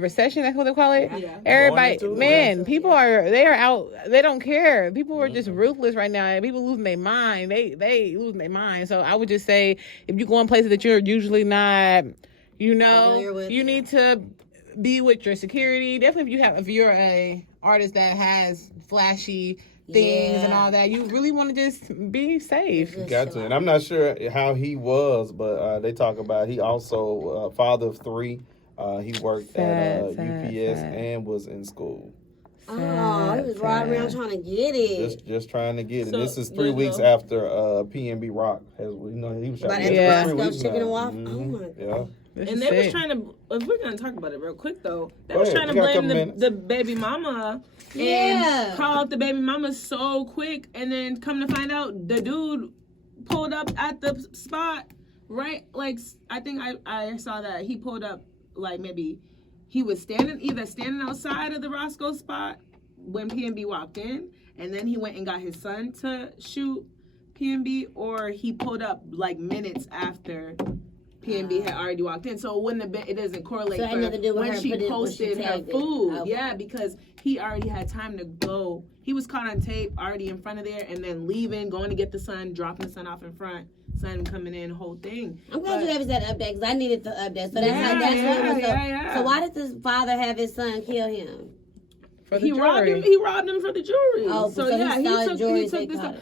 recession. That's what they call it. Yeah. Everybody, man, people they are out. They don't care. People are just ruthless right now, and people losing their mind. They losing their mind. So I would just say if you go in places that you're usually not. You need to be with your security. Definitely if you're a artist that has flashy things and all that, you really want to just be safe. Got to. And I'm not sure how he was, but they talk about he also father of 3. He worked at UPS and was in school. Oh, he was riding around trying to get it. Just trying to get it. So, This is 3 weeks after PNB Rock. He was shot. But Yeah. at 3 weeks chicken and now. waffle. Oh my god. Yeah. And they was trying to, if we're going to talk about it real quick though, they Go was ahead, trying to you got a couple blame minutes. the baby mama and call out the baby mama so quick, and then come to find out the dude pulled up at the spot, right? Like, I think I saw that he pulled up, like maybe he was standing outside of the Roscoe spot when PNB walked in, and then he went and got his son to shoot PNB, or he pulled up like minutes after PNB had already walked in, so it wouldn't have been. It doesn't correlate So it had nothing to do with when her she putting- when posted she her tagged it. food. Okay. Yeah, because he already had time to go. He was caught on tape already in front of there, and then leaving, going to get the son, dropping the son off in front, son coming in, whole thing. I'm glad you gave us that update because I needed the update. So that's Yeah, what it was. yeah. So why did this father have his son kill him? For the He robbed him. jury. He robbed him for the jewelry. Oh, so he yeah, stole his jewelry, he they took this. caught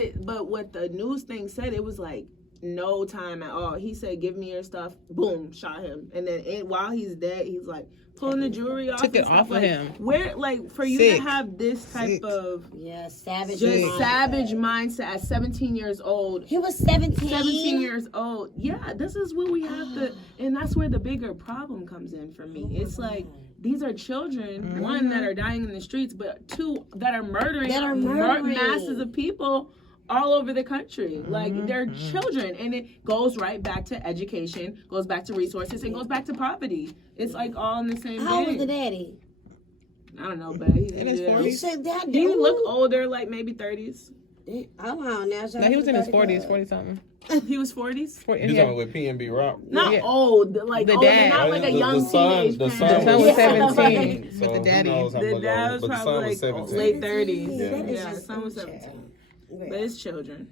it. But what the news thing said, it was like no time at all. He said, "Give me your stuff." Boom, shot him. And then while he's dead, he's like pulling the jewelry off. Took and it stuff. off of Like, him. Where, like, for you Sick. to have this type Sick. of Savage. just mindset. savage mindset at 17 years old. He was 17. 17 years old. Yeah, this is what we have to, and that's where the bigger problem comes in for me. It's like these are children, one that are dying in the streets, but two that are murdering, masses of people all over the country. Like they're children, and it goes right back to education, goes back to resources, and goes back to poverty. It's like all in the same How old was thing. the daddy? I don't know, but he's In his He 40s. said that He dude. look older, like maybe 30s. Hold on now. No, he was in his 40s, 40 something. He was 40s. You talking with PNB Rock? Not Yeah. old, like The older, dad. not like a The young son- teenage the parent. son The son was Yeah. 17, So but the who daddy. knows how The much dad older, was but the son probably was like 17. late 30s. Yeah. That is Yeah, just son was so 17. sad. But it's children.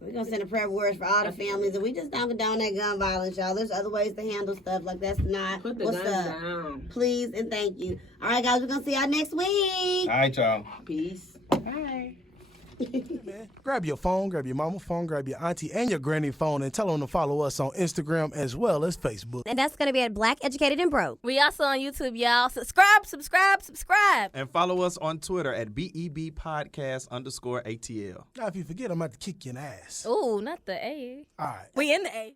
We're going to send a prayer words for all the families, and we just don't condone that gun violence, y'all. There's other ways to handle stuff. Like, that's not Put the what's guns up. down. Please and thank you. All right, guys, we're going to see y'all next week. All right, y'all. Peace. Bye. Man, grab your phone, grab your mama phone, grab your auntie and your granny phone, and tell them to follow us on Instagram as well as Facebook. And that's going to be at Black Educated and Broke. We also on YouTube, y'all. Subscribe. And follow us on Twitter at BEB Podcast _ATL. Now, if you forget, I'm about to kick you in the ass. Ooh, not the A. All right. We in the A.